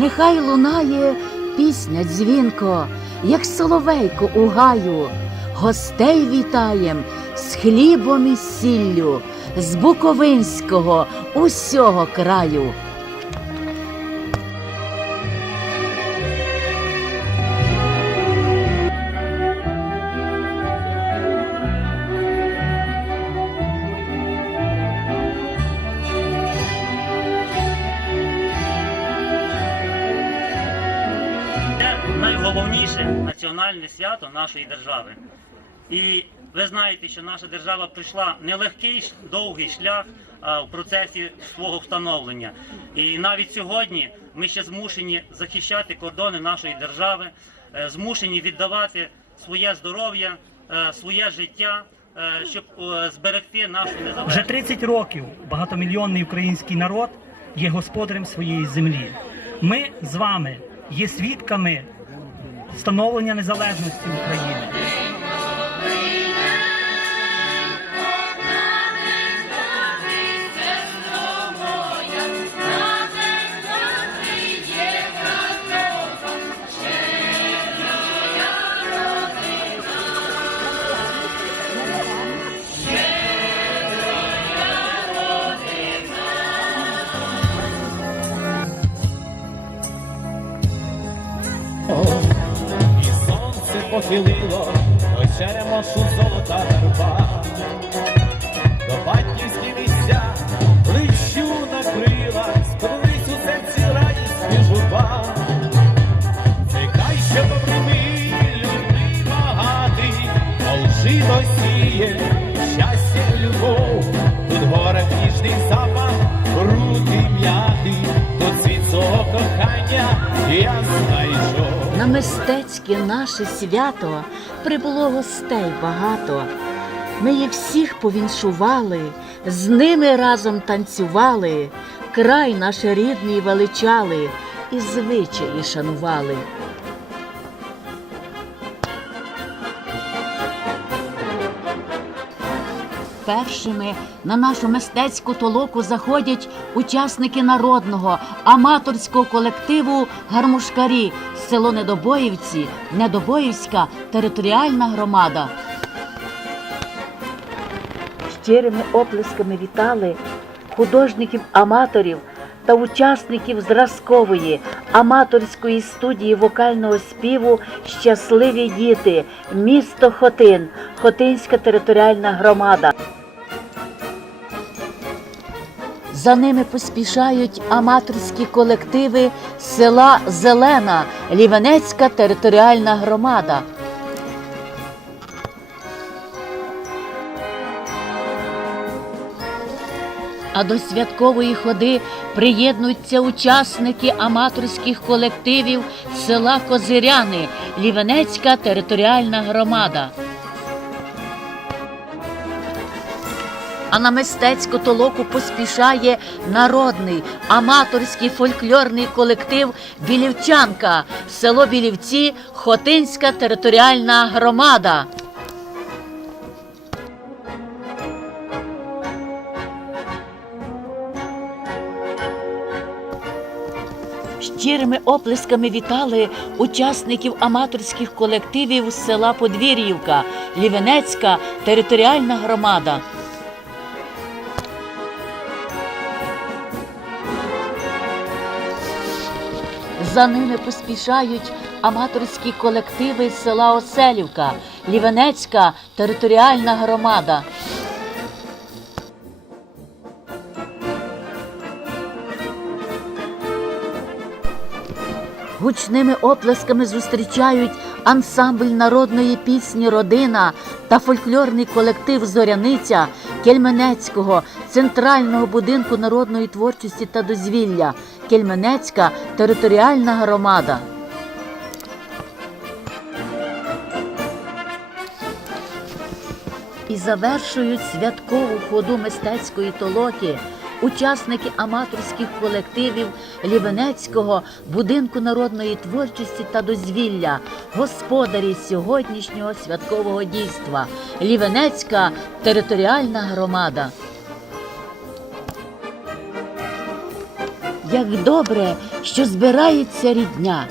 нехай лунає пісня дзвінко, як соловейко у гаю. Гостей вітаєм з хлібом і сіллю, з Буковинського усього краю. Нашої держави. І ви знаєте, що наша держава пройшла нелегкий довгий шлях в процесі свого встановлення. І навіть сьогодні ми ще змушені захищати кордони нашої держави, е, змушені віддавати своє здоров'я, е, своє життя, е, щоб зберегти нашу Вже незалежність. 30 років багатомільйонний український народ є господарем своєї землі. Ми з вами є свідками становлення незалежності України. Похилило до черемошу золота верба. До батьківські місця лечу на крилах, спливись у серці радість і журба. Чекай, що добрими людьми багатий, лжи досіє щастя, і любов. Тут горе ніжний запах, руки м'яти, тут світ свого кохання я знайшов. На мистецьке наше свято прибуло гостей багато. Ми їх всіх повіншували, з ними разом танцювали, край наш рідний величали і звичаї шанували. Першими на нашу мистецьку толоку заходять учасники народного аматорського колективу Гармушкарі село Недобоївці, Недобоївська територіальна громада. Щирими оплесками вітали художників-аматорів та учасників зразкової аматорської студії вокального співу Щасливі діти, місто Хотин, Хотинська територіальна громада. За ними поспішають аматорські колективи села Зелена, Лівенецька територіальна громада. А до святкової ходи приєднуються учасники аматорських колективів села Козиряни, Лівенецька територіальна громада. А на мистецьку толоку поспішає народний аматорський фольклорний колектив Білівчанка, село Білівці, Хотинська територіальна громада. Щирими оплесками вітали учасників аматорських колективів села Подвір'ївка, Лівенецька територіальна громада. За ними поспішають аматорські колективи з села Оселівка, Лівенецька територіальна громада. Гучними оплесками зустрічають ансамбль народної пісні Родина та фольклорний колектив Зоряниця Кельменецького центрального будинку народної творчості та дозвілля Кельменецька територіальна громада. І завершують святкову ходу мистецької толоки учасники аматорських колективів Лівенецького будинку народної творчості та дозвілля, господарі сьогоднішнього святкового дійства, Лівенецька територіальна громада. як добре, що збирається рідня,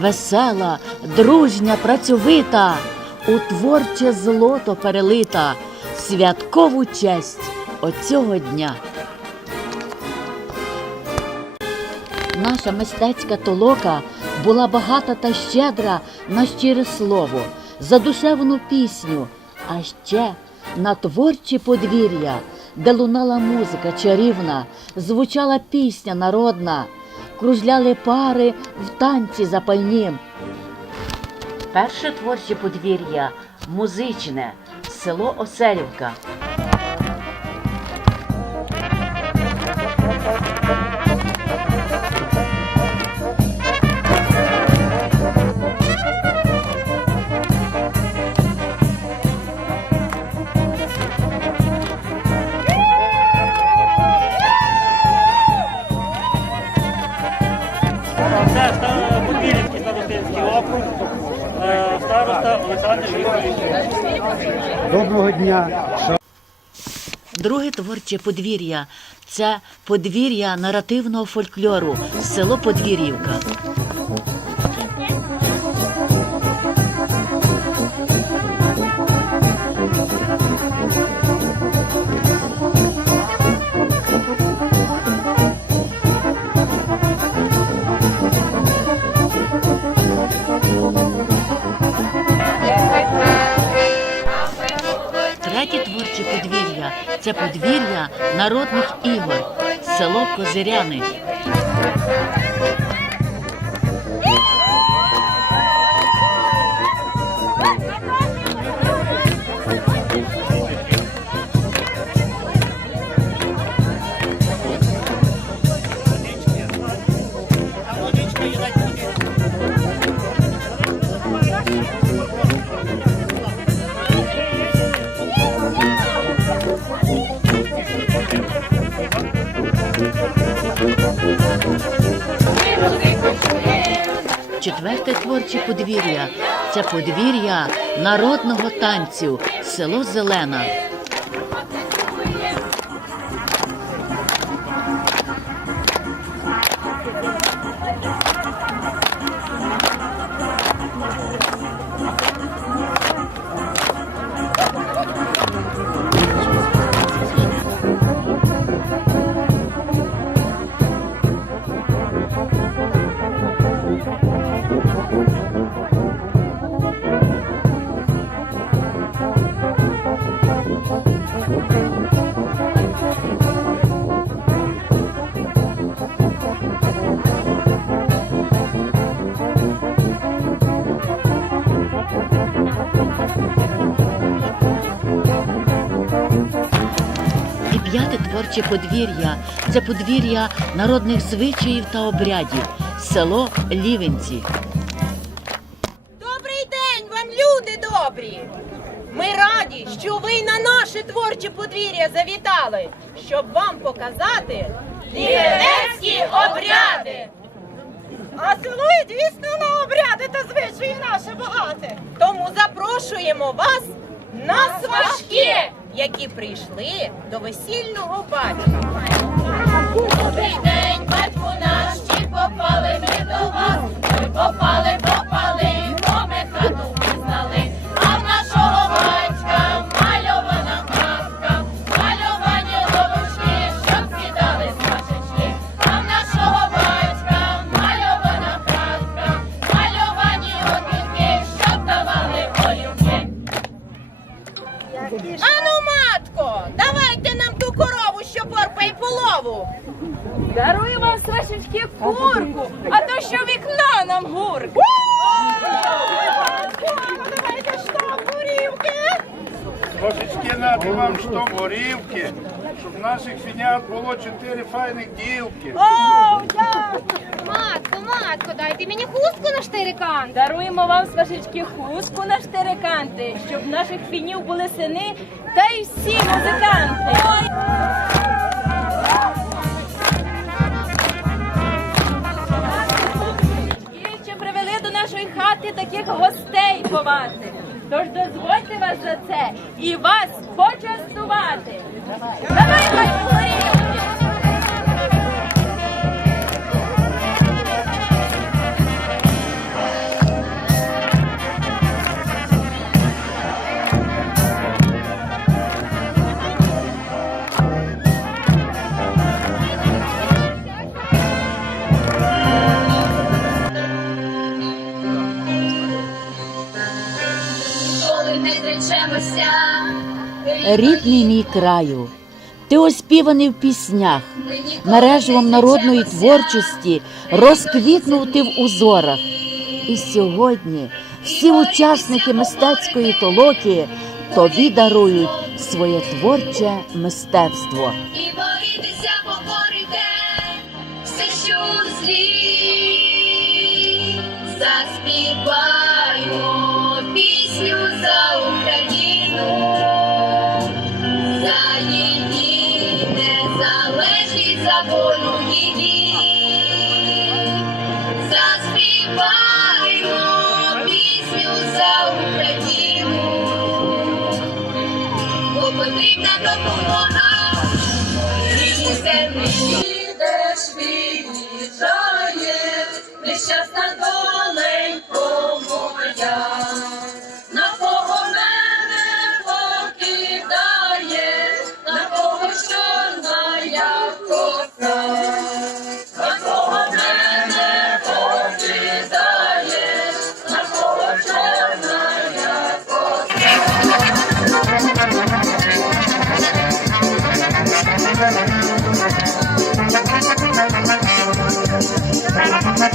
весела, дружня, працьовита, у творче злото перелита, святкову честь оцього дня. Наша мистецька толока була багата та щедра на щире слово, задушевну пісню, а ще на творчі подвір'я, де лунала музика чарівна, звучала пісня народна, кружляли пари в танці запальні. Перше творче подвір'я музичне, село Оселівка. Творче подвір'я це подвір'я наративного фольклору, село Подвір'ївка. Це подвір'я народних ігор, село Козиряни. Четверте творче подвір'я це подвір'я народного танцю, село Зелена. П'яте подвір'я це подвір'я народних звичаїв та обрядів, село Лівенці. Добрий день вам, люди добрі! Ми раді, що ви на наше творче подвір'я завітали, щоб вам показати лівенецькі обряди. А село і дійсно на обряди та звичаї наше багате. Тому запрошуємо вас на сважки, які прийшли до весільного батька. Добрий день, батьку наш, чи попали ми до вас. Ми попали, горівки, щоб в наших фінят було чотири файних дівки. О. Матко, матко, дайте мені хустку на штирикант. Даруємо вам страшечки хустку на штириканти, щоб в наших фінів були сини та й всі музиканти. І що привели до нашої хати таких гостей поважних. Тож дозвольте вас за це і вас почастувати. Давай, батько, горілки! рідний мій краю, ти оспіваний в піснях, мереживом народної творчості, розквітнув ти в узорах. І сьогодні всі учасники мистецької толоки тобі дарують своє творче мистецтво.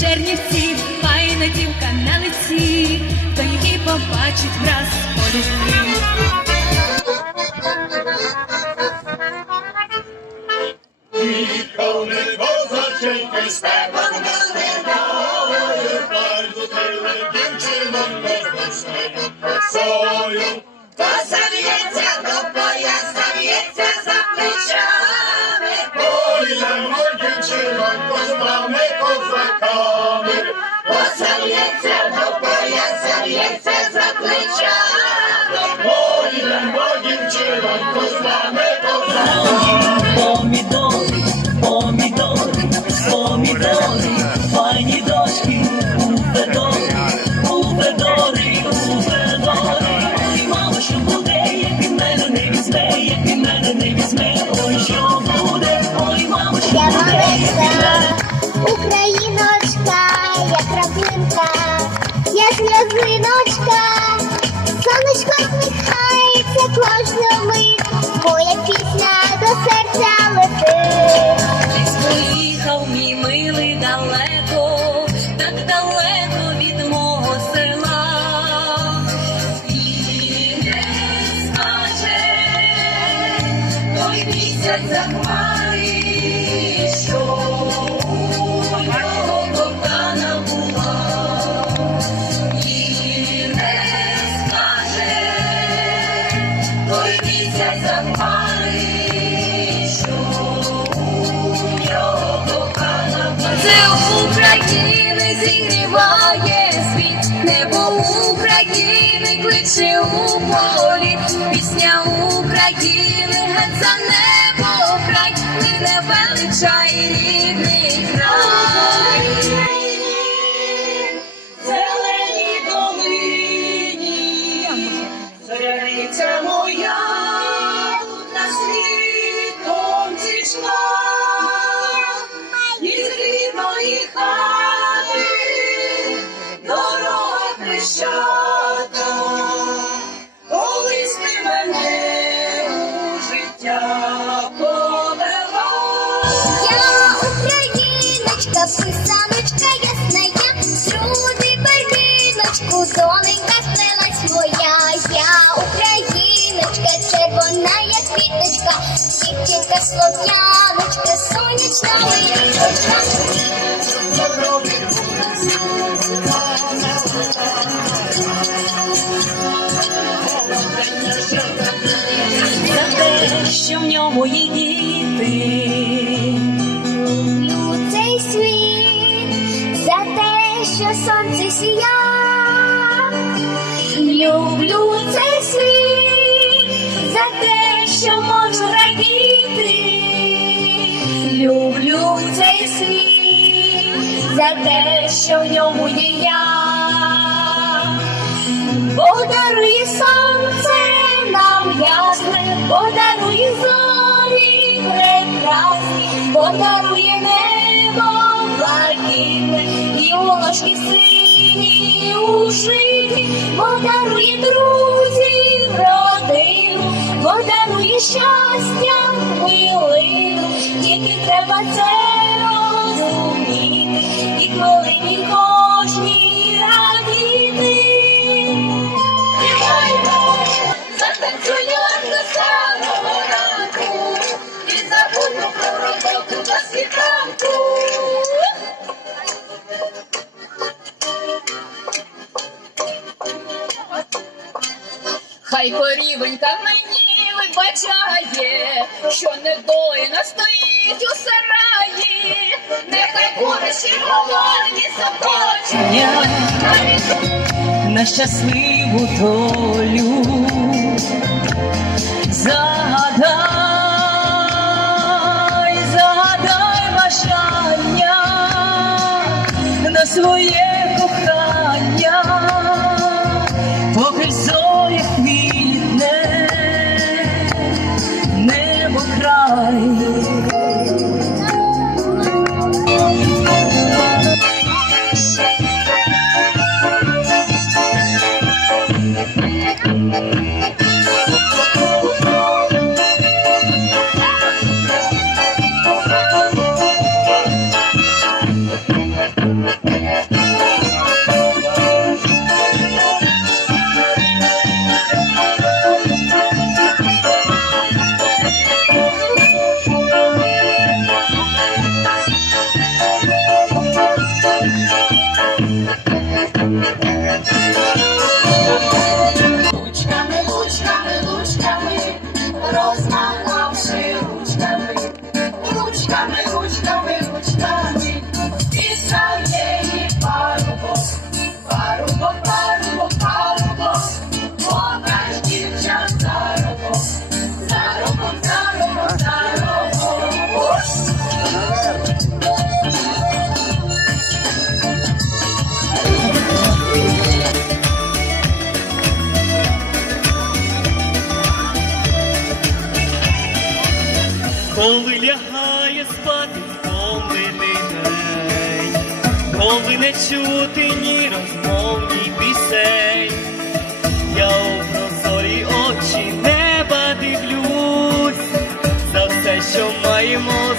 Чернівці, файна дівка на лиці, то її побачить враз полюбні. Ніколи позаченьки степан виливає, барду. То зав'ється до зав'ється козаками, посав'ється до пояса, в'ється за плечами, Ой, бо дівчиноньку з нами козаками. України зігріває світ, небо України кличе у полі, пісня України геть за небо край, не величай рідний україночка, писаночка ясна, я сюди беріночку, доненька сплелась моя, я україночка, червона, як квіточка, дівчинка слов'яночка, сонячна моя за те, що в ньому є я. Бог сонце нам ясне, Бог зорі прекрасні, Бог дарує небо блакитне і волошки сині у житті, Бог дарує друзів, родину, Бог щастя, хвилину, тільки треба це Корівонька мені вибачає, що недоїна стоїть у сараї, нехай буде ще голодні собачі. на щасливу долю. Загадай, загадай бажання на своє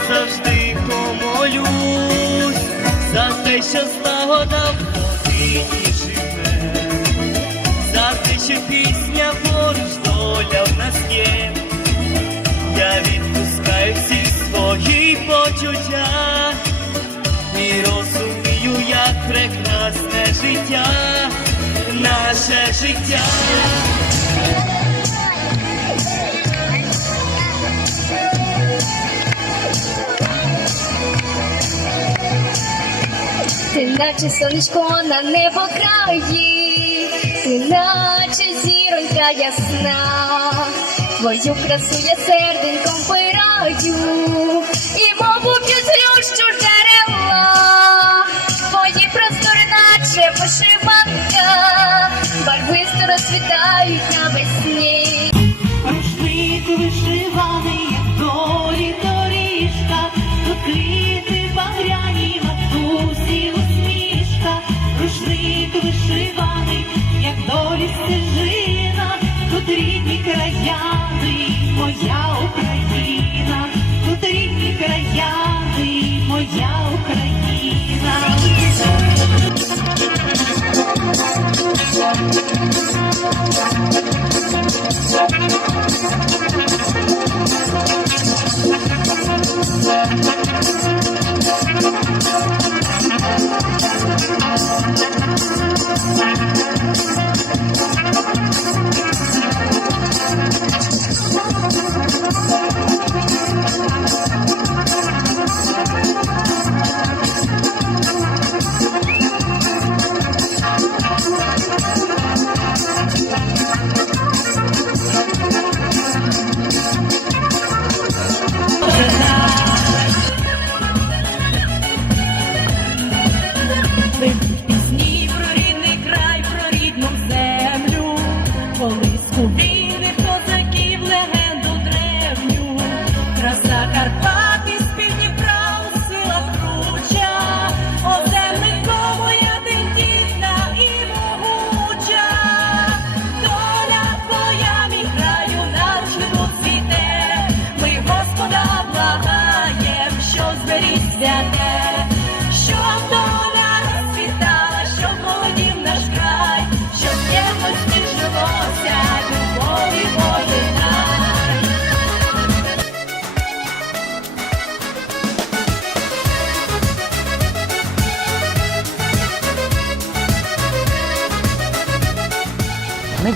завжди помолюсь, за те, що злагода в країні живе, за те, що пісня поруч доля в нас є, я відпускаю всі свої почуття і розумію, як прекрасне життя, наше життя. Ти наче сонечко на небо краї, ти наче зіронька ясна, твою красу я серденьком пираю, і мову що джерела, твої простори наче вишиванка, барвисто розцвітають навесні. Рідні краяни, моя Україна, тут рідні краяни, моя Україна.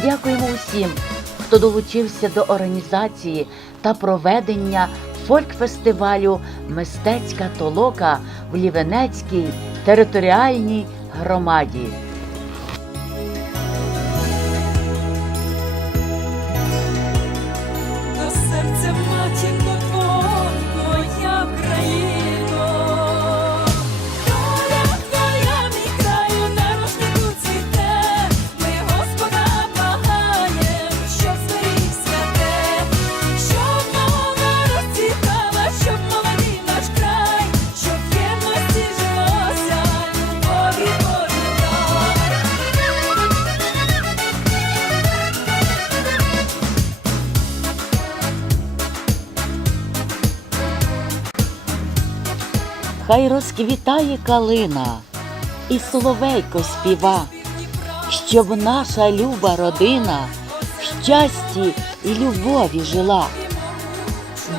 Дякуємо усім, хто долучився до організації та проведення фольк-фестивалю Мистецька толока в Лівенецькій територіальній громаді. Хай розквітає калина і соловейко співа, щоб наша люба родина в щасті і любові жила.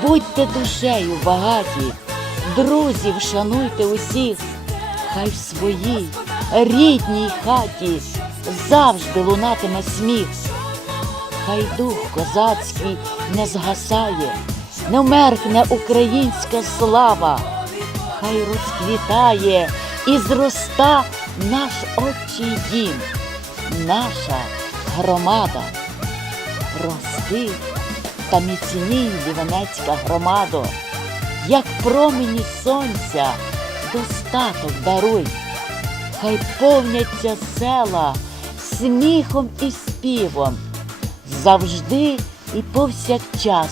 Будьте душею багаті, друзів шануйте усіх, хай в своїй рідній хаті завжди лунатиме сміх. Хай дух козацький не згасає, не вмеркне українська слава, хай розквітає і зроста наш отчий дім, наша громада. Рости та міцній Лівенецька громадо, як промені сонця достаток даруй, хай повняться села сміхом і співом, завжди і повсякчас,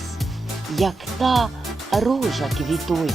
як та ружа квітуй.